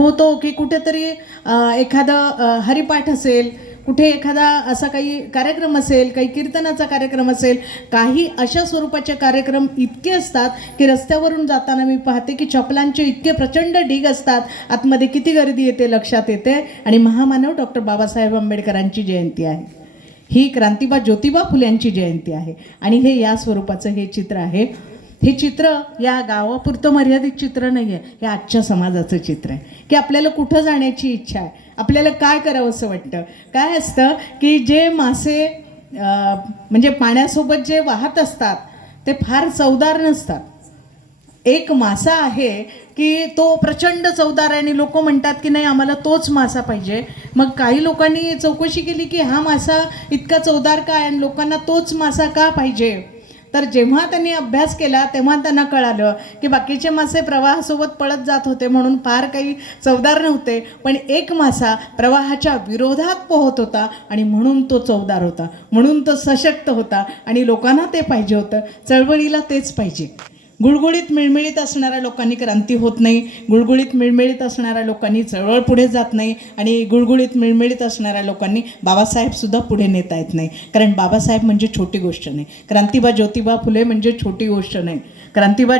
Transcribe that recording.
अनुभवतो की कुठेतरी एखादं हरिपाठ असेल कुठे एखादा असा काही कार्यक्रम असेल काही कीर्तनाचा कार्यक्रम असेल काही अशा स्वरूपाचे कार्यक्रम इतके असतात की रस्त्यावरून जाताना मी पाहते की चपलांचे इतके प्रचंड ढीग असतात. आतमध्ये किती गर्दी येते लक्षात येते. आणि महामानव डॉक्टर बाबासाहेब आंबेडकरांची जयंती आहे. ही क्रांतिबा ज्योतिबा फुल्यांची जयंती आहे. आणि हे या स्वरूपाचं हे चित्र आहे. हे चित्र या गावापुरतं मर्यादित चित्र नाही आहे हे आजच्या समाजाचं चित्र आहे. की आपल्याला कुठं जाण्याची इच्छा आहे? आपल्याला काय करावं असं वाटतं? काय असतं की जे मासे म्हणजे पाण्यासोबत जे वाहत असतात ते फार चवदार नसतात. एक मासा आहे की तो प्रचंड चवदार आहे आणि लोक म्हणतात की नाही आम्हाला तोच मासा पाहिजे. मग काही लोकांनी चौकशी केली की हा मासा इतका चवदार का आहे आणि लोकांना तोच मासा का पाहिजे? तर जेव्हा त्यांनी अभ्यास केला तेव्हा त्यांना कळालं की बाकीचे मासे प्रवाहासोबत पळत जात होते म्हणून फार काही चवदार नव्हते. पण एक मासा प्रवाहाच्या विरोधात पोहत होता आणि म्हणून तो चवदार होता. म्हणून तो सशक्त होता आणि लोकांना ते पाहिजे होतं. चळवळीला तेच पाहिजे. गुळगुळीत मिळमिळीत असणाऱ्या लोकांनी क्रांती होत नाही. गुळगुळीत मिळमिळीत असणाऱ्या लोकांनी चळवळ पुढे जात नाही. आणि गुळगुळीत मिळमिळीत असणाऱ्या लोकांनी बाबासाहेबसुद्धा पुढे नेता येत नाही. कारण बाबासाहेब म्हणजे छोटी गोष्ट नाही. क्रांतिबा ज्योतिबा फुले म्हणजे छोटी गोष्ट नाही. क्रांतिबा